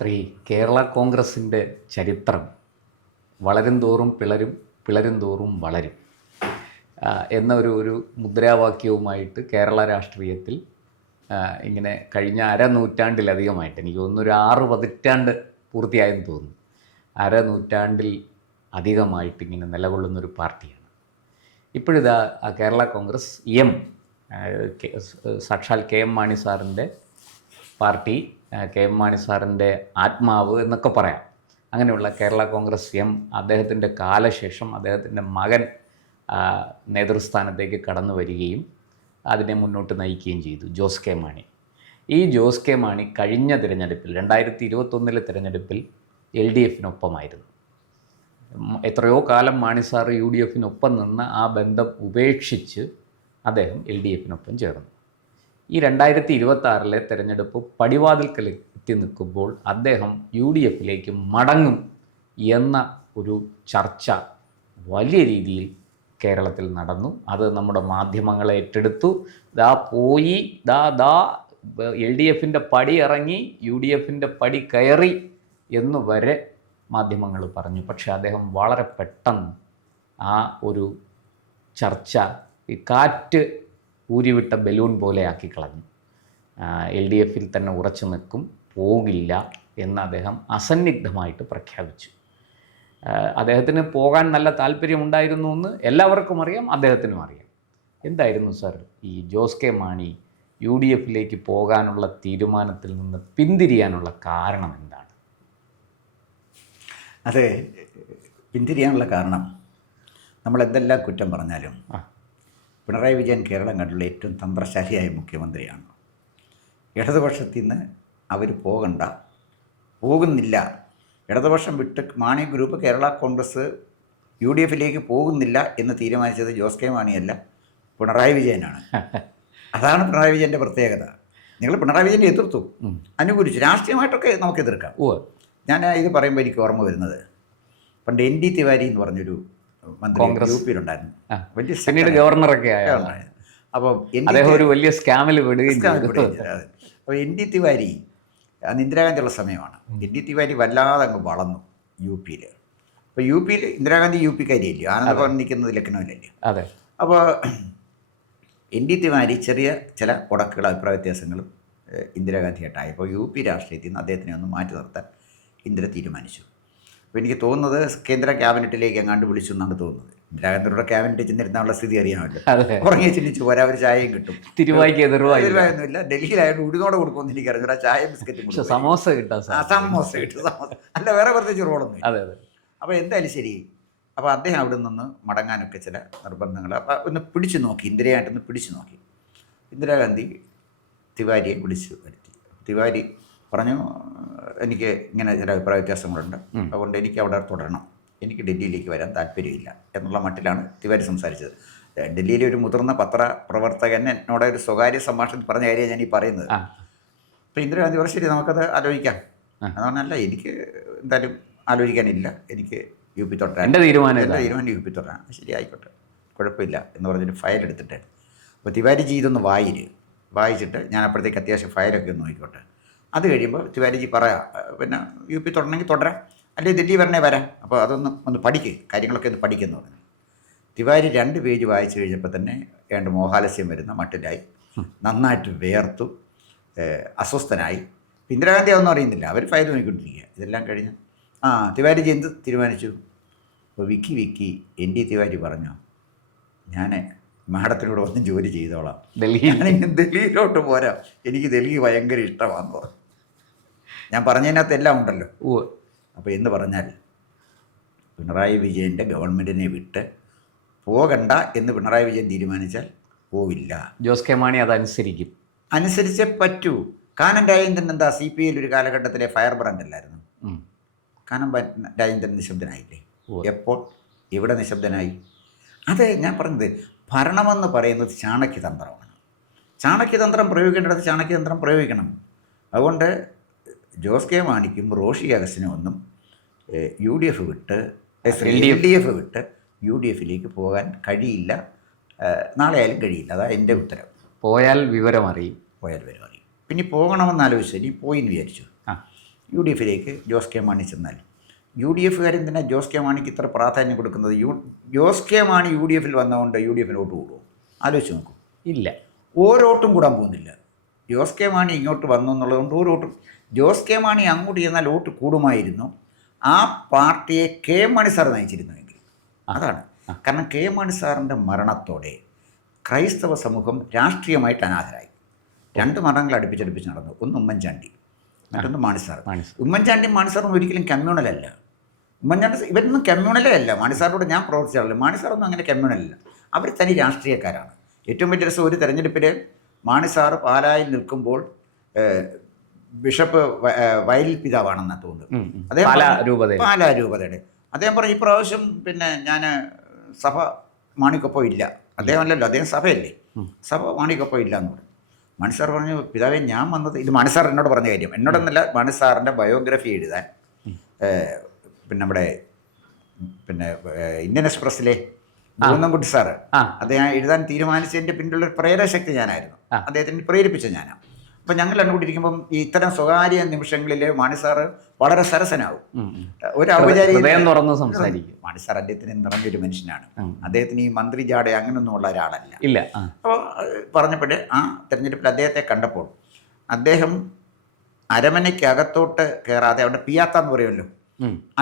ശ്രീ കേരള കോൺഗ്രസിൻ്റെ ചരിത്രം വളരും തോറും പിളരും, പിളരും തോറും വളരും എന്ന ഒരു മുദ്രാവാക്യവുമായിട്ട് കേരള രാഷ്ട്രീയത്തിൽ ഇങ്ങനെ കഴിഞ്ഞ അരനൂറ്റാണ്ടിലധികമായിട്ട്, എനിക്ക് തോന്നുന്നു ഒരു 6 പതിറ്റാണ്ട് പൂർത്തിയായെന്ന് തോന്നുന്നു, അരനൂറ്റാണ്ടിൽ അധികമായിട്ട് ഇങ്ങനെ നിലകൊള്ളുന്നൊരു പാർട്ടിയാണ്. ഇപ്പോഴിതാ കേരള കോൺഗ്രസ് സാക്ഷാൽ കെ എം മാണി സാറിൻ്റെ പാർട്ടി, കെ എം മാണി സാറിൻ്റെ ആത്മാവ് എന്നൊക്കെ പറയാം. അങ്ങനെയുള്ള കേരള കോൺഗ്രസ് അദ്ദേഹത്തിൻ്റെ കാലശേഷം അദ്ദേഹത്തിൻ്റെ മകൻ നേതൃസ്ഥാനത്തേക്ക് കടന്നു വരികയും അതിനെ മുന്നോട്ട് നയിക്കുകയും ചെയ്തു, ജോസ് കെ മാണി. ഈ ജോസ് കെ മാണി കഴിഞ്ഞ തിരഞ്ഞെടുപ്പിൽ 2021 തിരഞ്ഞെടുപ്പിൽ LDFിനൊപ്പമായിരുന്നു. എത്രയോ കാലം മാണി സാർ UDFിനൊപ്പം നിന്ന് ആ ബന്ധം ഉപേക്ഷിച്ച് അദ്ദേഹം LDFിനൊപ്പം ചേർന്നു. ഈ 2026 തെരഞ്ഞെടുപ്പ് പടിവാതിൽക്കൽ എത്തി നിൽക്കുമ്പോൾ അദ്ദേഹം UDFിലേക്ക് മടങ്ങും എന്ന ഒരു ചർച്ച വലിയ രീതിയിൽ കേരളത്തിൽ നടന്നു. അത് നമ്മുടെ മാധ്യമങ്ങളെ ഏറ്റെടുത്തു. പോയി LDFിൻ്റെ പടി ഇറങ്ങി UDFിൻ്റെ പടി കയറി എന്ന് വരെ മാധ്യമങ്ങൾ പറഞ്ഞു. പക്ഷേ അദ്ദേഹം വളരെ പെട്ടെന്ന് ആ ഒരു ചർച്ച ഈ കാറ്റ് ഊരിവിട്ട ബലൂൺ പോലെ ആക്കി കളഞ്ഞു. LDFിൽ തന്നെ ഉറച്ചു നിൽക്കും, പോകില്ല എന്ന് അദ്ദേഹം അസന്നിഗ്ധമായിട്ട് പ്രഖ്യാപിച്ചു. അദ്ദേഹത്തിന് പോകാൻ നല്ല താല്പര്യമുണ്ടായിരുന്നു എന്ന് എല്ലാവർക്കും അറിയാം, അദ്ദേഹത്തിനും അറിയാം. എന്തായിരുന്നു സാർ ഈ ജോസ് കെ മാണി UDFിലേക്ക് പോകാനുള്ള തീരുമാനത്തിൽ നിന്ന് പിന്തിരിയാനുള്ള കാരണം എന്താണ്? അത് പിന്തിരിയാനുള്ള കാരണം, നമ്മൾ എന്തെല്ലാം കുറ്റം പറഞ്ഞാലും പിണറായി വിജയൻ കേരളം കണ്ടുള്ള ഏറ്റവും തന്ത്രശാലിയായ മുഖ്യമന്ത്രിയാണ്. ഇടതുപക്ഷത്തിൽ നിന്ന് അവർ പോകുന്നില്ല, ഇടതുപക്ഷം വിട്ട് മാണി ഗ്രൂപ്പ് കേരള കോൺഗ്രസ് UDFിലേക്ക് പോകുന്നില്ല എന്ന് തീരുമാനിച്ചത് ജോസ് കെ മാണിയല്ല, പിണറായി വിജയനാണ്. അതാണ് പിണറായി വിജയൻ്റെ പ്രത്യേകത. നിങ്ങൾ പിണറായി വിജയനെ എതിർത്തു, അനുകൂലിച്ചു, രാഷ്ട്രീയമായിട്ടൊക്കെ നമുക്ക് എതിർക്കാം. ഞാൻ ഇത് പറയുമ്പോൾ എനിക്ക് ഓർമ്മ വരുന്നത്, പണ്ട് ND തിവാരി എന്ന് പറഞ്ഞൊരു മന്ത്രി UPയിലുണ്ടായിരുന്നു, വലിയ ഗവർണറൊക്കെ അപ്പോൾ ഒരു വലിയ സ്കാമിൽ വിടുകയും. അപ്പോൾ ND തിവാരി അന്ന് ഇന്ദിരാഗാന്ധിയുള്ള സമയമാണ്. ND തിവാരി വല്ലാതെ അങ്ങ് വളർന്നു UPയിൽ. അപ്പോൾ UPയിൽ ഇന്ദിരാഗാന്ധി UPക്കാരിയല്ലേ, ആനന്ദഭവൻ നിൽക്കുന്നത് ലക്നൗവിലല്ലേ. അപ്പോൾ ND തിവാരി ചെറിയ ചില ഉടക്കുകൾ, അഭിപ്രായ വ്യത്യാസങ്ങളും ഇന്ദിരാഗാന്ധിയായിട്ടായി. അപ്പോൾ UP രാഷ്ട്രീയത്തിൽ നിന്ന് അദ്ദേഹത്തിനെ ഒന്ന് മാറ്റി നിർത്താൻ ഇന്ദിര തീരുമാനിച്ചു. അപ്പോൾ എനിക്ക് തോന്നുന്നത് കേന്ദ്ര ക്യാബിനറ്റിലേക്ക് എങ്ങാണ്ട് വിളിച്ചു എന്നാണ് തോന്നുന്നത്. ഇന്ദിരാഗാന്ധിയുടെ ക്യാബിനറ്റിൽ ചെന്നിരുന്നുള്ള സ്ഥിതി അറിയാമല്ലോ. ഉറങ്ങി ചിന്തിച്ചു പോരാ, ഒരു ചായയും കിട്ടും. എതിർവായൊന്നുമില്ല. ഡൽഹിയിലായിട്ട് ഉടുന്നോടെ കൊടുക്കുമെന്ന് എനിക്കറിഞ്ഞു. ചായ ബിസ്ക്കറ്റും സമോസ കിട്ടും. സമോസ കിട്ടും, അല്ല വേറെ പ്രത്യേകിച്ച് റോളൊന്നും. അപ്പോൾ എന്തായാലും ശരി. അപ്പോൾ അദ്ദേഹം അവിടെ നിന്ന് മടങ്ങാനൊക്കെ ചില നിർബന്ധങ്ങൾ ഒന്ന് പിടിച്ചു നോക്കി, ഇന്ദിരയായിട്ടൊന്ന് പിടിച്ചു നോക്കി. ഇന്ദിരാഗാന്ധി തിവാരിയെ വിളിച്ചു വരുത്തി. തിവാരി പറഞ്ഞു, എനിക്ക് ഇങ്ങനെ ചില അഭിപ്രായ വ്യത്യാസങ്ങളുണ്ട്, അതുകൊണ്ട് എനിക്ക് അവിടെ തുടരണം, എനിക്ക് ഡൽഹിയിലേക്ക് വരാൻ താല്പര്യമില്ല എന്നുള്ള മട്ടിലാണ് തിവാരി സംസാരിച്ചത്. ഡൽഹിയിലെ ഒരു മുതിർന്ന പത്രപ്രവർത്തകൻ എന്നോട് ഒരു സ്വകാര്യ സംഭാഷണത്തിൽ പറഞ്ഞ കാര്യമാണ് ഞാൻ ഈ പറയുന്നത്. അപ്പോൾ ഇന്ദിരാഗാന്ധി പറഞ്ഞു, ശരി നമുക്കത് ആലോചിക്കാം. അതുകൊണ്ടല്ല, എനിക്ക് എന്തായാലും ആലോചിക്കാനില്ല, എനിക്ക് UP തുടരാൻ, എൻ്റെ തീരുമാനം UP തുടരാൻ. ശരി ആയിക്കോട്ടെ, കുഴപ്പമില്ല എന്ന് പറഞ്ഞൊരു ഫയൽ എടുത്തിട്ട്, അപ്പോൾ തിവാരിജി ഇതൊന്ന് വായിച്ചിട്ട് ഞാൻ അപ്പോഴത്തേക്ക് അത്യാവശ്യം ഫയലൊക്കെ ഒന്ന് നോക്കിക്കോട്ടെ. അത് കഴിയുമ്പോൾ തിവാരിജി പറയാം, പിന്നെ UP തുടരണമെങ്കിൽ തുടരാം, അല്ലെങ്കിൽ ദില്ലി വരാം. അപ്പോൾ ഒന്ന് കാര്യങ്ങളൊക്കെ ഒന്ന് പഠിക്കുന്നു പറഞ്ഞു. തിവാരി 2 പേജ് വായിച്ചു കഴിഞ്ഞപ്പോൾ തന്നെ മോഹാലസ്യം വരുന്ന മട്ടിലായി, നന്നായിട്ട് വേർത്തു, അസ്വസ്ഥനായി. ഇന്ദിരാഗാന്ധി അതൊന്നും അറിയുന്നില്ല, അവർ ഫയൽ നോക്കിക്കൊണ്ടിരിക്കുക. ഇതെല്ലാം കഴിഞ്ഞ് തിവാരിജി എന്ത് തീരുമാനിച്ചു? അപ്പോൾ വിക്കി ND തിവാരി പറഞ്ഞു, ഞാൻ മാഡത്തിനോട് വന്ന് ജോലി ചെയ്തോളാം, ഡൽഹിയിലോട്ട് പോരാം, എനിക്ക് ഡൽഹി ഭയങ്കര ഇഷ്ടമാണെന്ന് പറഞ്ഞു. ഞാൻ പറഞ്ഞതിനകത്ത് എല്ലാം ഉണ്ടല്ലോ. അപ്പോൾ എന്ന് പറഞ്ഞാൽ പിണറായി വിജയൻ്റെ ഗവൺമെൻറ്റിനെ വിട്ട് പോകണ്ട എന്ന് പിണറായി വിജയൻ തീരുമാനിച്ചാൽ പോവില്ല. ജോസ് കെ മാണി അനുസരിച്ചേ പറ്റൂ. കാനം രാജേന്ദ്രൻ എന്താ CPIയിൽ ഒരു കാലഘട്ടത്തിലെ ഫയർ ബ്രാൻഡ് അല്ലായിരുന്നു? കാനം രാജേന്ദ്രൻ നിശബ്ദനായില്ലേ? എപ്പോൾ ഇവിടെ നിശബ്ദനായി? അത് ഞാൻ പറഞ്ഞത്, ഭരണമെന്ന് പറയുന്നത് ചാണക്യതന്ത്രമാണ്. ചാണക്യതന്ത്രം പ്രയോഗിക്കേണ്ടിടത്ത് ചാണക്യതന്ത്രം പ്രയോഗിക്കണം. അതുകൊണ്ട് ജോസ് കെ മാണിക്കും റോഷി അഗസ്റ്റിനും ഒന്നും LDF വിട്ട് UDFിലേക്ക് പോകാൻ കഴിയില്ല, നാളെ ആയാലും കഴിയില്ല. അതാണ് എൻ്റെ ഉത്തരം. പോയാൽ വിവരം അറിയും. പിന്നെ പോകണമെന്ന് ആലോചിച്ചു, ഇനി പോയി എന്ന് വിചാരിച്ചു. UDFിലേക്ക് ജോസ് കെ മാണി ചെന്നാൽ UDFുകാർ എന്തിനാ ജോസ് കെ മാണിക്ക് ഇത്ര പ്രാധാന്യം കൊടുക്കുന്നത്? ജോസ് കെ മാണി UDFിൽ വന്നതുകൊണ്ട് UDFിന് വോട്ട് കൂടുമോ? ആലോചിച്ച് നോക്കൂ. ഇല്ല, ഓരോട്ടും കൂടാൻ പോകുന്നില്ല. ജോസ് കെ മാണി ഇങ്ങോട്ട് വന്നു എന്നുള്ളതുകൊണ്ട് ഓരോട്ടും. ജോസ് കെ മാണി അങ്ങോട്ട് ചെന്നാൽ വോട്ട് കൂടുമായിരുന്നു ആ പാർട്ടിയെ കെ മണി സാർ നയിച്ചിരുന്നുവെങ്കിൽ. അതാണ് കാരണം. കെ മണി സാറിൻ്റെ മരണത്തോടെ ക്രൈസ്തവ സമൂഹം രാഷ്ട്രീയമായിട്ട് അനാഥരായി. 2 മരണങ്ങൾ അടുപ്പിച്ചടുപ്പിച്ച് നടന്നു. ഒന്ന് ഉമ്മൻചാണ്ടി, മറ്റൊന്ന് മാണിസാർ. ഉമ്മൻചാണ്ടിയും മാണിസാറും ഒരിക്കലും കമ്മ്യൂണലല്ല. ഉമ്മൻചാണ്ടി ഇവരൊന്നും കമ്മ്യൂണലേ അല്ല. മാണിസാറിനോട് ഞാൻ പ്രവർത്തിച്ചാറില്ല. മാണിസാറൊന്നും അങ്ങനെ കമ്മ്യൂണലല്ല. അവർ തനി രാഷ്ട്രീയക്കാരാണ്. ഏറ്റവും വലിയ രസം, ഒരു തെരഞ്ഞെടുപ്പിൽ മാണിസാർ പാലായിൽ നിൽക്കുമ്പോൾ ബിഷപ്പ് വയലിൽ പിതാവാണെന്നാണ് തോന്നുന്നത്. അദ്ദേഹം പാലാ രൂപതയുടെ അദ്ദേഹം പറഞ്ഞു ഇപ്രാവശ്യം ഞാൻ സഭ മാണിക്കൊപ്പം ഇല്ല. അദ്ദേഹം അല്ലല്ലോ, അദ്ദേഹം സഭയല്ലേ, സഭ മാണിക്കൊപ്പം ഇല്ല എന്ന് പറഞ്ഞു. മാണിസാർ പറഞ്ഞു പിതാവേ ഞാൻ വന്നത്, ഇത് മാണിസാർ എന്നോട് പറഞ്ഞ കാര്യം, എന്നോടൊന്നല്ല, മാണിസാറിൻ്റെ ബയോഗ്രഫി എഴുതാൻ നമ്മുടെ ഇന്ത്യൻ എക്സ്പ്രസ്സിലെ കുട്ടി സാറ് അദ്ദേഹം എഴുതാൻ തീരുമാനിച്ചതിൻ്റെ പിന്നിലുള്ള പ്രേരശക്തി ഞാനായിരുന്നു. അദ്ദേഹത്തിന് പ്രേരിപ്പിച്ച ഞാനാണ്. അപ്പം ഞങ്ങൾ കണ്ടുകൊണ്ടിരിക്കുമ്പം ഈ ഇത്തരം സ്വകാര്യ നിമിഷങ്ങളിൽ മാണിസാറ് വളരെ സരസനാവും. ഒരു ഔപചാരിക മാണിസാർ അദ്ദേഹത്തിന് നിറഞ്ഞൊരു മനുഷ്യനാണ്. അദ്ദേഹത്തിന് ഈ മന്ത്രി ജാട അങ്ങനെയൊന്നും ഉള്ള ഒരാളല്ല. ഇല്ല. അപ്പോൾ പറഞ്ഞപ്പോൾ ആ തെരഞ്ഞെടുപ്പിൽ അദ്ദേഹത്തെ കണ്ടപ്പോൾ അദ്ദേഹം അരമനയ്ക്ക് അകത്തോട്ട് കയറാതെ അവിടെ പിയാത്ത എന്ന് പറയുമല്ലോ,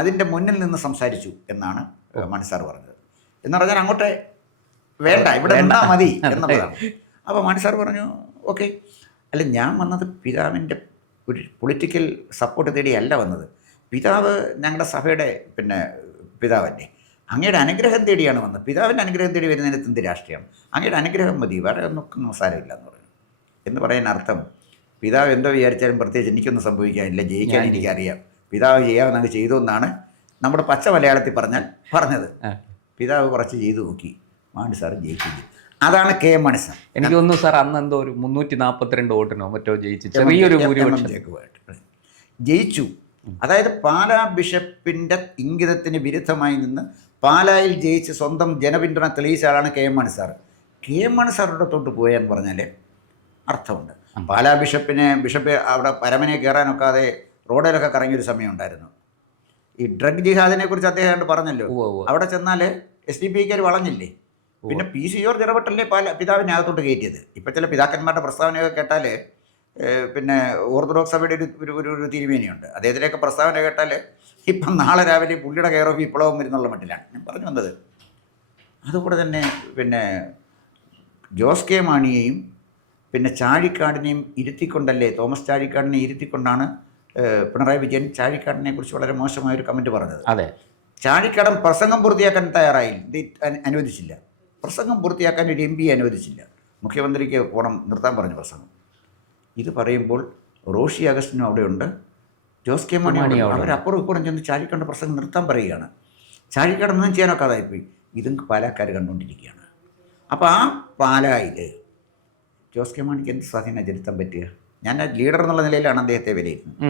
അതിൻ്റെ മുന്നിൽ നിന്ന് സംസാരിച്ചു എന്നാണ് മാണിസാർ പറഞ്ഞത്. എന്ന് പറഞ്ഞാൽ അങ്ങോട്ട് വേണ്ട, ഇവിടെ നിന്നാൽ മതി എന്നുള്ളതാണ്. അപ്പോൾ മാണിസാർ പറഞ്ഞു ഓക്കെ. അല്ല, ഞാൻ വന്നത് പിതാവിൻ്റെ ഒരു പൊളിറ്റിക്കൽ സപ്പോർട്ട് തേടിയല്ല വന്നത്. പിതാവ് ഞങ്ങളുടെ സഭയുടെ പിതാവല്ലേ, അങ്ങയുടെ അനുഗ്രഹം തേടിയാണ് വന്നത്. പിതാവിൻ്റെ അനുഗ്രഹം തേടി വരുന്നതിന് എന്ത് രാഷ്ട്രീയം? അങ്ങയുടെ അനുഗ്രഹം മതി, വേറെ ഒന്നും സാരമില്ല എന്ന് പറഞ്ഞു. എന്ന് പറയാൻ അർത്ഥം പിതാവ് എന്തോ വിചാരിച്ചാലും പ്രത്യേകിച്ച് എനിക്കൊന്നും സംഭവിക്കാനില്ല, ജയിക്കാൻ എനിക്കറിയാം, പിതാവ് ചെയ്യാമെന്നങ്ങ് ചെയ്തു എന്നാണ് നമ്മുടെ പച്ച മലയാളത്തിൽ പറഞ്ഞത്. പിതാവ് കുറച്ച് ചെയ്തു നോക്കി, മാണി സാർ ജയിക്കില്ല. അതാണ് കെ മണി സാർ. എനിക്ക് തോന്നുന്നു സാർ അന്ന് എന്തോ ഒരു 342 വോട്ടിനോ മറ്റോ ജയിച്ചു, ചെറിയൊരു ജയിച്ചു. അതായത് പാലാ ബിഷപ്പിൻ്റെ ഇംഗിതത്തിന് വിരുദ്ധമായി നിന്ന് പാലായിൽ ജയിച്ച് സ്വന്തം ജനപിന്തുണ തെളിയിച്ച ആളാണ് കെ മണി സാർ. കെ മണി സാറിൻ്റെ തൊട്ട് പോയെന്ന് പറഞ്ഞാൽ അർത്ഥമുണ്ട്. പാലാ ബിഷപ്പ് അവിടെ പരമനെ കയറാനൊക്കാതെ റോഡിലൊക്കെ കറങ്ങിയൊരു സമയം ഉണ്ടായിരുന്നു. ഈ ഡ്രഗ് ജിഹാദിനെ കുറിച്ച് അദ്ദേഹം പറഞ്ഞല്ലോ. അവിടെ ചെന്നാൽ SDPക്കാർ വളഞ്ഞില്ലേ. പിന്നെ PC ജോർജ് ഇടപെട്ടല്ലേ പിതാവിനെ അകത്തോട്ട് കയറ്റിയത്. ഇപ്പം ചില പിതാക്കന്മാരുടെ പ്രസ്താവനയൊക്കെ കേട്ടാൽ ഓർത്തഡോക്സ് സഭയുടെ ഒരു തിരുമേനിയുണ്ട്, അദ്ദേഹത്തിൻ്റെയൊക്കെ പ്രസ്താവന കേട്ടാൽ ഇപ്പം നാളെ രാവിലെ പുള്ളിയുടെ കെയർ ഓഫ് വിപ്ലവം വരുന്നുള്ള മട്ടിലാണ് ഞാൻ പറഞ്ഞു വന്നത്. അതുകൂടെ തന്നെ ജോസ് കെ മാണിയെയും ചാഴിക്കാടിനെയും ഇരുത്തിക്കൊണ്ടല്ലേ, തോമസ് ചാഴിക്കാടിനെ ഇരുത്തിക്കൊണ്ടാണ് പിണറായി വിജയൻ ചാഴിക്കാടിനെ കുറിച്ച് വളരെ മോശമായൊരു കമൻറ്റ് പറഞ്ഞത്. അതെ, ചാഴിക്കാടൻ പ്രസംഗം പൂർത്തിയാക്കാൻ അനുവദിച്ചില്ല. പ്രസംഗം പൂർത്തിയാക്കാൻ ഒരു MP അനുവദിച്ചില്ല. മുഖ്യമന്ത്രിക്ക് പോണം, നിർത്താൻ പറഞ്ഞു പ്രസംഗം. ഇത് പറയുമ്പോൾ റോഷി അഗസ്റ്റിനും അവിടെയുണ്ട്, ജോസ് കെ മാണി അവരപ്പുറം ഇപ്പുറം ചെന്ന് ചാഴിക്കാട് പ്രസംഗം നിർത്താൻ പറയുകയാണ്. ചാഴിക്കാടൊന്നും ചെയ്യാനൊക്കെ അതായിപ്പോയി. ഇതും പാലക്കാർ കണ്ടുകൊണ്ടിരിക്കുകയാണ്. അപ്പോൾ ആ പാലായിൽ ജോസ് കെ മാണിക്ക് എന്ത് സ്വാധീനം ചെലുത്താൻ പറ്റുക? ഞാൻ ലീഡർ എന്നുള്ള നിലയിലാണ് അദ്ദേഹത്തെ വിലയിരുത്തുന്നത്.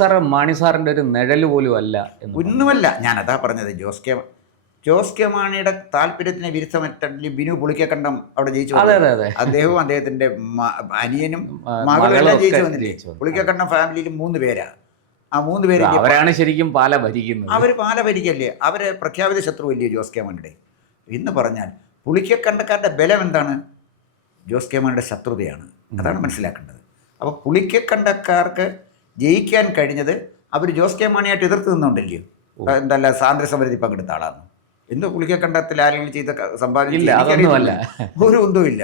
സാർ മാണി സാറിൻ്റെ ഒരു നിഴല് പോലും അല്ല, ഒന്നുമല്ല. ഞാനതാ പറഞ്ഞത്. ജോസ് കെ മാണിയുടെ താല്പര്യത്തിന് വിരുദ്ധമറ്റ ബിനു പുളിക്കക്കണ്ടം അവിടെ ജയിച്ചു. അദ്ദേഹവും അദ്ദേഹത്തിന്റെ അനിയനും മകളും എല്ലാം ജയിച്ചു വന്നില്ലേ. പുളിക്കക്കണ്ടം ഫാമിലിയിൽ 3 പേരാ. ആ 3 പേര് അവരാണ് ശരിക്കും പാല ഭരിക്കുന്നത്. അവർ പാല ഭരിക്കല്ലേ, അവരെ പ്രഖ്യാപിത ശത്രുവല്ലേ ജോസ് കെ മാണിയുടെ. എന്ന് പറഞ്ഞാൽ പുളിക്കക്കണ്ടക്കാരുടെ ബലം എന്താണ്? ജോസ് കെ മാണിയുടെ ശത്രുതയാണ്. അതാണ് മനസ്സിലാക്കേണ്ടത്. അപ്പോൾ പുളിക്കക്കണ്ടക്കാർക്ക് ജയിക്കാൻ കഴിഞ്ഞത് അവർ ജോസ് കെ മാണിയായിട്ട് എതിർത്ത് നിന്നുകൊണ്ടല്ലയോ. എന്തല്ല സ്വാതന്ത്ര്യ സമരത്തിൽ പങ്കെടുത്ത ആളാണ്. എന്തോ പുളിക്കക്കണ്ടത്തിൽ ആരെങ്കിലും ചെയ്ത സമ്പാദിച്ചില്ല, ഒരു ഒന്നുമില്ല.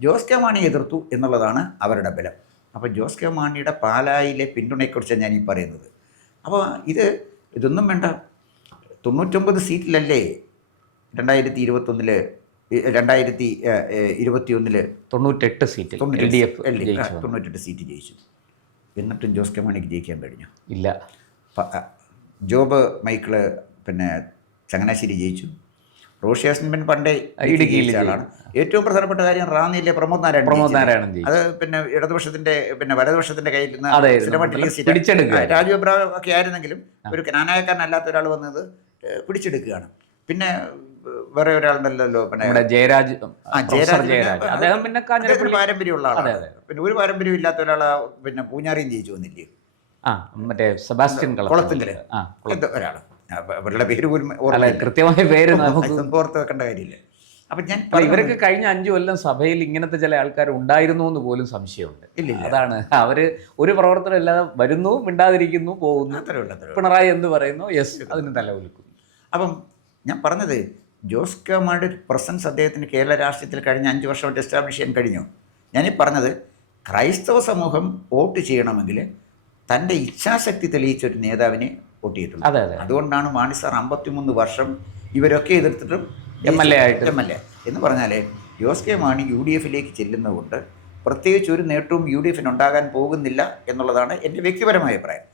ജോസ് കെ മാണിയെ എതിർത്തു എന്നുള്ളതാണ് അവരുടെ ബലം. അപ്പോൾ ജോസ് കെ മാണിയുടെ പാലായിലെ പിന്തുണയെക്കുറിച്ചാണ് ഞാൻ ഈ പറയുന്നത്. അപ്പോൾ ഇതൊന്നും വേണ്ട. 99 സീറ്റിലല്ലേ 2021 98 സീറ്റ് 98 സീറ്റ് ജയിച്ചു. എന്നിട്ടും ജോസ് കെ മാണിക്ക് ജയിക്കാൻ കഴിഞ്ഞു? ഇല്ല. ജോബ് മൈക്കിള് ചങ്ങനാശ്ശേരി ജയിച്ചു. റോഷി ഹസൻ പണ്ടേ ഇടുക്കിയിലെ ആളാണ്. ഏറ്റവും പ്രധാനപ്പെട്ട കാര്യം റാന്നിയിലെ പ്രമോദ് നാരായണൻ. അത് ഇടതുപക്ഷത്തിന്റെ വലതുപക്ഷത്തിന്റെ കയ്യിൽ നിന്ന് രാജു അബ്രഹാം ഒക്കെ ആയിരുന്നെങ്കിലും ഒരു നാനായക്കാരനല്ലാത്ത ഒരാൾ വന്നത് പിടിച്ചെടുക്കുകയാണ്. പിന്നെ വേറെ ഒരാളുണ്ടല്ലോ, ജയരാജ് പാരമ്പര്യമുള്ള ആളാണ്. പിന്നെ ഒരു പാരമ്പര്യം ഇല്ലാത്ത ഒരാളെ പൂഞ്ഞാറിയും ജയിച്ചു വന്നില്ലേ. ആ മറ്റേ സെബാസ്റ്റ്യൻ കുളത്തിങ്കൽ ആ എന്തോ ഒരാൾ, അവരുടെ പേര് പോലും അല്ല ഓർമ്മയില്ല. കൃത്യമായ പേര് നമുക്ക് ഇതൊന്നും ഓർത്ത് വെക്കേണ്ട കാര്യമില്ല. അപ്പം ഞാൻ അല്ല, ഇവരൊക്കെ കഴിഞ്ഞ 5 കൊല്ലം സഭയിൽ ഇങ്ങനത്തെ ചില ആൾക്കാർ ഉണ്ടായിരുന്നു എന്ന് പോലും സംശയമുണ്ട്. ഇല്ലില്ല, അതാണ് അവര് ഒരു പ്രവർത്തനം ഇല്ലാതെ വരുന്നു, മിണ്ടാതിരിക്കുന്നു, പോകുന്നു. അത്രേ ഉള്ളൂ, അത്രേ ഉള്ളൂ. പിണറായി എന്ത് പറയുന്നു, യെസ് അതിന് തല ഉലുക്കുന്നു. അപ്പം ഞാൻ പറഞ്ഞത് ജോസ് കെ മാണിയുടെ ഒരു പ്രസൻസ് അദ്ദേഹത്തിന് കേരള രാഷ്ട്രീയത്തിൽ കഴിഞ്ഞ 5 വർഷമായിട്ട് എസ്റ്റാബ്ലിഷ് ചെയ്യാൻ കഴിഞ്ഞു. ഞാനീ പറഞ്ഞത് ക്രൈസ്തവ സമൂഹം വോട്ട് ചെയ്യണമെങ്കിൽ തൻ്റെ ഇച്ഛാശക്തി തെളിയിച്ച ഒരു നേതാവിനെ വോട്ട് ചെയ്തിട്ടുള്ളൂ. അതെ അതെ. അതുകൊണ്ടാണ് മാണി സാർ 53 വർഷം ഇവരൊക്കെ എതിർത്തിട്ടും MLA ആയിട്ട് MLA എന്ന് പറഞ്ഞാൽ ജോസ് കെ മാണി UDFിലേക്ക് ചെല്ലുന്നതുകൊണ്ട് പ്രത്യേകിച്ച് ഒരു നേട്ടവും UDFിന് ഉണ്ടാകാൻ പോകുന്നില്ല എന്നുള്ളതാണ് എൻ്റെ വ്യക്തിപരമായ അഭിപ്രായം.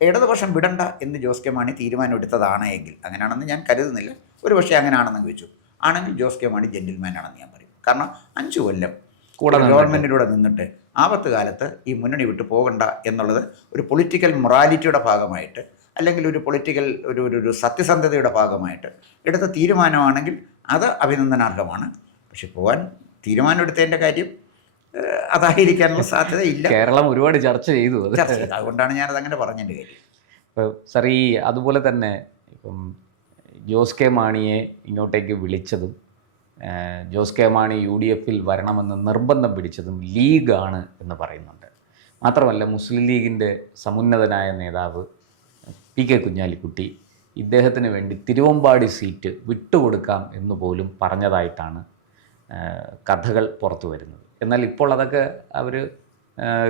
ഇടതുപക്ഷം വിടണ്ട എന്ന് ജോസ് കെ മാണി തീരുമാനമെടുത്തതാണ് എങ്കിൽ, അങ്ങനെയാണെന്ന് ഞാൻ കരുതുന്നില്ല, ഒരു പക്ഷേ അങ്ങനെയാണെന്ന് ചോദിച്ചു, ആണെങ്കിൽ ജോസ് കെ മാണി ജെന്റിൽമാൻ ആണെന്ന് ഞാൻ പറയും. കാരണം 5 കൊല്ലം ഗവൺമെൻറ്റിലൂടെ നിന്നിട്ട് ആപത്ത് കാലത്ത് ഈ മുന്നണി വിട്ട് പോകണ്ട എന്നുള്ളത് ഒരു പൊളിറ്റിക്കൽ മൊറാലിറ്റിയുടെ ഭാഗമായിട്ട്, അല്ലെങ്കിൽ ഒരു പൊളിറ്റിക്കൽ ഒരു സത്യസന്ധതയുടെ ഭാഗമായിട്ട് എടുത്ത തീരുമാനമാണെങ്കിൽ അത് അഭിനന്ദനാർഹമാണ്. പക്ഷെ പോകാൻ തീരുമാനമെടുത്തതിൻ്റെ കാര്യം അതായിരിക്കാനുള്ള സാധ്യതയില്ല. കേരളം ഒരുപാട് ചർച്ച ചെയ്തു അത്. അതുകൊണ്ടാണ് ഞാനത് അങ്ങനെ പറഞ്ഞതിൻ്റെ കാര്യം. ഇപ്പോൾ സാർ, ഈ അതുപോലെ തന്നെ ഇപ്പം ജോസ് കെ മാണിയെ ഇങ്ങോട്ടേക്ക് വിളിച്ചതും ജോസ് കെ മാണി UDFിൽ വരണമെന്ന് നിർബന്ധം പിടിച്ചതും ലീഗാണ് എന്ന് പറയുന്നുണ്ട്. മാത്രമല്ല മുസ്ലിം ലീഗിൻ്റെ സമുന്നതനായ നേതാവ് PK കുഞ്ഞാലിക്കുട്ടി ഇദ്ദേഹത്തിന് വേണ്ടി തിരുവമ്പാടി സീറ്റ് വിട്ടുകൊടുക്കാം എന്ന് പോലും പറഞ്ഞതായിട്ടാണ് കഥകൾ പുറത്തു വരുന്നത്. എന്നാൽ ഇപ്പോൾ അതൊക്കെ അവർ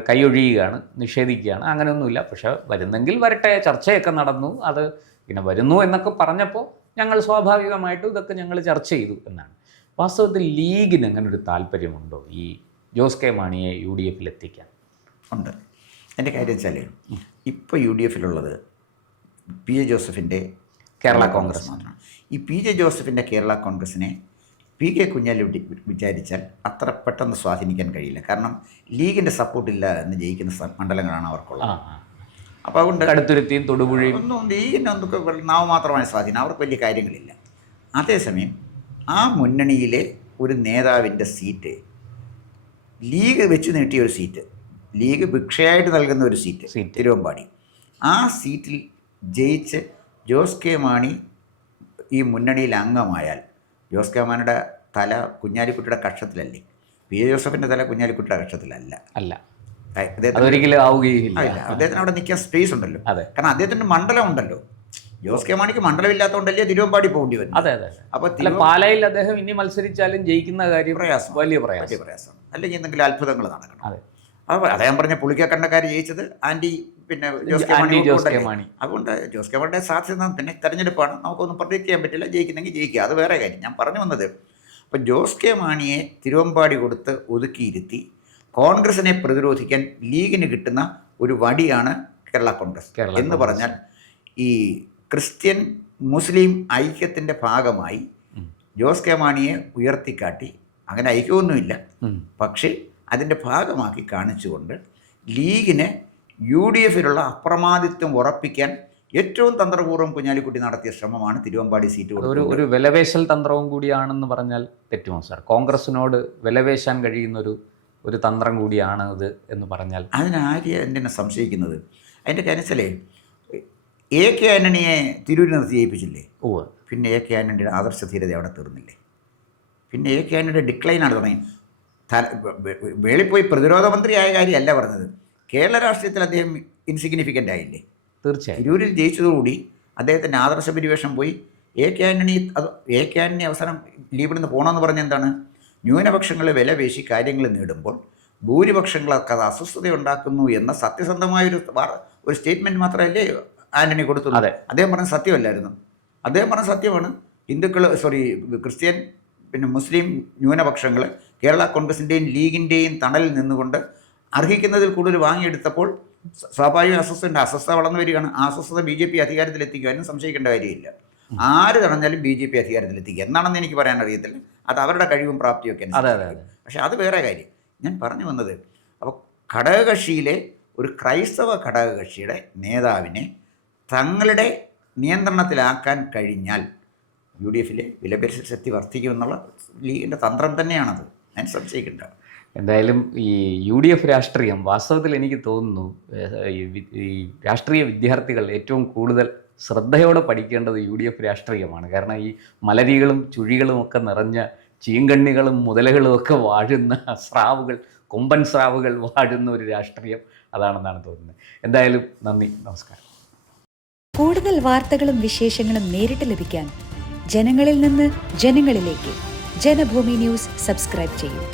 കൈയൊഴിയുകയാണ്, നിഷേധിക്കുകയാണ്. അങ്ങനെയൊന്നുമില്ല, പക്ഷെ വരുന്നെങ്കിൽ വരട്ടെ, ചർച്ചയൊക്കെ നടന്നു, അത് പിന്നെ വരുന്നു എന്നൊക്കെ പറഞ്ഞപ്പോൾ ഞങ്ങൾ സ്വാഭാവികമായിട്ടും ഇതൊക്കെ ഞങ്ങൾ ചർച്ച ചെയ്തു എന്നാണ്. വാസ്തവത്തിൽ ലീഗിന് അങ്ങനെ ഒരു താല്പര്യമുണ്ടോ ഈ ജോസ് കെ മാണിയെ UDFിൽ എത്തിക്കാൻ? ഉണ്ട്. എൻ്റെ കാര്യം വെച്ചാൽ ഇപ്പോൾ UDFിലുള്ളത് PJ ജോസഫിൻ്റെ കേരള കോൺഗ്രസ് മാത്രമാണ്. ഈ PJ ജോസഫിൻ്റെ കേരള കോൺഗ്രസിനെ PK കുഞ്ഞാലിക്കുട്ടി വിചാരിച്ചാൽ അത്ര പെട്ടെന്ന് സ്വാധീനിക്കാൻ കഴിയില്ല. കാരണം ലീഗിൻ്റെ സപ്പോർട്ടില്ല എന്ന് ജയിക്കുന്ന മണ്ഡലങ്ങളാണ് അവർക്കുള്ളത്. അപ്പോൾ അതുകൊണ്ട് കടുത്തുരുത്തിയും തൊടുപുഴയും ഒന്നും ലീഗിനൊക്കെ നാമമാത്രമായ സ്വാധീനം, അവർക്ക് വലിയ കാര്യങ്ങളില്ല. അതേസമയം ആ മുന്നണിയിലെ ഒരു നേതാവിൻ്റെ സീറ്റ്, ലീഗ് വെച്ച് നീട്ടിയ ഒരു സീറ്റ്, ലീഗ് ഭിക്ഷയായിട്ട് നൽകുന്ന ഒരു സീറ്റ് തിരുവമ്പാടി, ആ സീറ്റിൽ ജയിച്ച് ജോസ് കെ മാണി ഈ മുന്നണിയിൽ അംഗമായാൽ ജോസ് കെ മാണിയുടെ തല കുഞ്ഞാലിക്കുട്ടിയുടെ കക്ഷത്തിലല്ലേ? PJ ജോസഫിൻ്റെ തല കുഞ്ഞാലിക്കുട്ടിയുടെ കക്ഷത്തിലല്ല. അല്ല, അദ്ദേഹത്തിന് ആവുകയില്ല. അദ്ദേഹത്തിന് അവിടെ നിൽക്കാൻ സ്പേസ് ഉണ്ടല്ലോ. കാരണം അദ്ദേഹത്തിൻ്റെ മണ്ഡലം ഉണ്ടല്ലോ. ജോസ് കെ മാണിക്ക് മണ്ഡലമില്ലാത്തതുകൊണ്ടല്ലേ തിരുവമ്പാടി പോകേണ്ടി വരും. അതെ അതെ. അപ്പോൾ പാലായിൽ അദ്ദേഹം ഇനി മത്സരിച്ചാലും ജയിക്കുന്ന കാര്യം വലിയ പ്രയാസം, അല്ലെങ്കിൽ എന്തെങ്കിലും അത്ഭുതങ്ങൾ നടക്കണം. അതെ. അപ്പോൾ അദ്ദേഹം പറഞ്ഞ പുളിക്കക്കണ്ടക്കാർ ജയിച്ചത് പിന്നെ ജോസ് കെ മാണി. അതുകൊണ്ട് ജോസ് കെ മാണിയുടെ സാധ്യത പിന്നെ തെരഞ്ഞെടുപ്പാണ്, നമുക്കൊന്നും പ്രഡിക്റ്റ് ചെയ്യാൻ പറ്റില്ല. ജയിക്കുന്നെങ്കിൽ ജയിക്കുക, അത് വേറെ കാര്യം. ഞാൻ പറഞ്ഞു വന്നത്, അപ്പം ജോസ് കെ മാണിയെ തിരുവമ്പാടി കൊടുത്ത് ഒതുക്കിയിരുത്തി കോൺഗ്രസിനെ പ്രതിരോധിക്കാൻ ലീഗിന് കിട്ടുന്ന ഒരു വടിയാണ് കേരള കോൺഗ്രസ് എന്ന് പറഞ്ഞാൽ, ഈ ക്രിസ്ത്യൻ മുസ്ലിം ഐക്യത്തിൻ്റെ ഭാഗമായി ജോസ് കെ മാണിയെ ഉയർത്തിക്കാട്ടി, അങ്ങനെ ഐക്യമൊന്നുമില്ല, പക്ഷേ അതിൻ്റെ ഭാഗമാക്കി കാണിച്ചുകൊണ്ട് ലീഗിന് UDFിലുള്ള അപ്രമാദിത്വം ഉറപ്പിക്കാൻ ഏറ്റവും തന്ത്രപൂർവ്വം കുഞ്ഞാലിക്കുട്ടി നടത്തിയ ശ്രമമാണ് തിരുവമ്പാടി സീറ്റ് കൊടുത്തത്. ഒരു വിലവേശൽ തന്ത്രവും കൂടിയാണെന്ന് പറഞ്ഞാൽ തെറ്റുമോ സാർ? കോൺഗ്രസിനോട് വിലവേശാൻ കഴിയുന്ന ഒരു തന്ത്രം കൂടിയാണ് ഇത് എന്ന് പറഞ്ഞാൽ അതിനാര്യ എന്തിനാ സംശയിക്കുന്നത്? അതിൻ്റെ കാരണത്തിലേ AK ആന്റണിയെ തിരൂരിൽ നിർത്തി ജയിപ്പിച്ചില്ലേ? പിന്നെ AK ആന്റണിയുടെ ആദർശധീരത അവിടെ തീർന്നില്ലേ? പിന്നെ AK ആന്റണിയുടെ ഡിക്ലൈനാണ് തുടങ്ങി. വേളിപ്പോയി പ്രതിരോധ മന്ത്രിയായ കാര്യമല്ല പറഞ്ഞത്, കേരള രാഷ്ട്രീയത്തിൽ അദ്ദേഹം ഇൻസിഗ്നിഫിക്കൻ്റ് ആയില്ലേ? തീർച്ചയായും. തിരൂരിൽ ജയിച്ചതോടുകൂടി അദ്ദേഹത്തിൻ്റെ ആദർശ പരിവേഷം പോയി. AK ആന്റണി അവസാനം ലീവിൽ നിന്ന് പോകണമെന്ന് പറഞ്ഞ എന്താണ്? ന്യൂനപക്ഷങ്ങളെ വില പേശി കാര്യങ്ങൾ നേടുമ്പോൾ ഭൂരിപക്ഷങ്ങളൊക്കെ അത് അസ്വസ്ഥതയുണ്ടാക്കുന്നു എന്ന സത്യസന്ധമായൊരു സ്റ്റേറ്റ്മെൻറ്റ് മാത്രമല്ലേ ആന്റണി കൊടുത്തുള്ളൂ. അദ്ദേഹം പറഞ്ഞ സത്യമല്ലായിരുന്നു. അദ്ദേഹം പറഞ്ഞ സത്യമാണ്. ക്രിസ്ത്യൻ പിന്നെ മുസ്ലിം ന്യൂനപക്ഷങ്ങൾ കേരള കോൺഗ്രസിൻ്റെയും ലീഗിൻ്റെയും തണലിൽ നിന്നുകൊണ്ട് അർഹിക്കുന്നതിൽ കൂടുതൽ വാങ്ങിയെടുത്തപ്പോൾ സ്വാഭാവിക അസ്വസ്ഥത വളർന്നു വരികയാണ്. ആ അസ്വസ്ഥത BJP അധികാരത്തിലെത്തിക്കുവാനും സംശയിക്കേണ്ട കാര്യമില്ല. ആര് തടഞ്ഞാലും BJP അധികാരത്തിലെത്തിക്കുക എന്നാണെന്ന് എനിക്ക് പറയാൻ അറിയത്തില്ല. അത് അവരുടെ കഴിവും പ്രാപ്തിയൊക്കെ. പക്ഷെ അത് വേറെ കാര്യം. ഞാൻ പറഞ്ഞു വന്നത്, അപ്പോൾ ഘടകകക്ഷിയിലെ ഒരു ക്രൈസ്തവ ഘടകകക്ഷിയുടെ നേതാവിനെ തങ്ങളുടെ നിയന്ത്രണത്തിലാക്കാൻ കഴിഞ്ഞാൽ UDFിലെ വിലപേശൽ ശക്തി വർദ്ധിക്കുമെന്നുള്ള ലീഗിൻ്റെ തന്ത്രം തന്നെയാണത്. ഞാൻ സംശയിക്കേണ്ട. എന്തായാലും ഈ UDF രാഷ്ട്രീയം വാസ്തവത്തിൽ എനിക്ക് തോന്നുന്നു ഈ രാഷ്ട്രീയ വിദ്യാർത്ഥികൾ ഏറ്റവും കൂടുതൽ ശ്രദ്ധയോടെ പഠിക്കേണ്ടത് UDF രാഷ്ട്രീയമാണ്. കാരണം ഈ മലരികളും ചുഴികളും ഒക്കെ നിറഞ്ഞ ചീങ്കണ്ണികളും മുതലകളും ഒക്കെ വാഴുന്ന സ്രാവുകൾ, കൊമ്പൻ സ്രാവുകൾ വാഴുന്ന ഒരു രാഷ്ട്രീയം അതാണെന്നാണ് തോന്നുന്നത്. എന്തായാലും നന്ദി, നമസ്കാരം. കൂടുതൽ വാർത്തകളും വിശേഷങ്ങളും നേരിട്ട് ലഭിക്കാൻ ജനങ്ങളിൽ നിന്ന് ജനങ്ങളിലേക്ക് ജനഭൂമി ന്യൂസ് സബ്സ്ക്രൈബ് ചെയ്യൂ.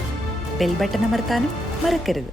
ബെൽ ബട്ടൺ അമർത്താനും മറക്കരുത്.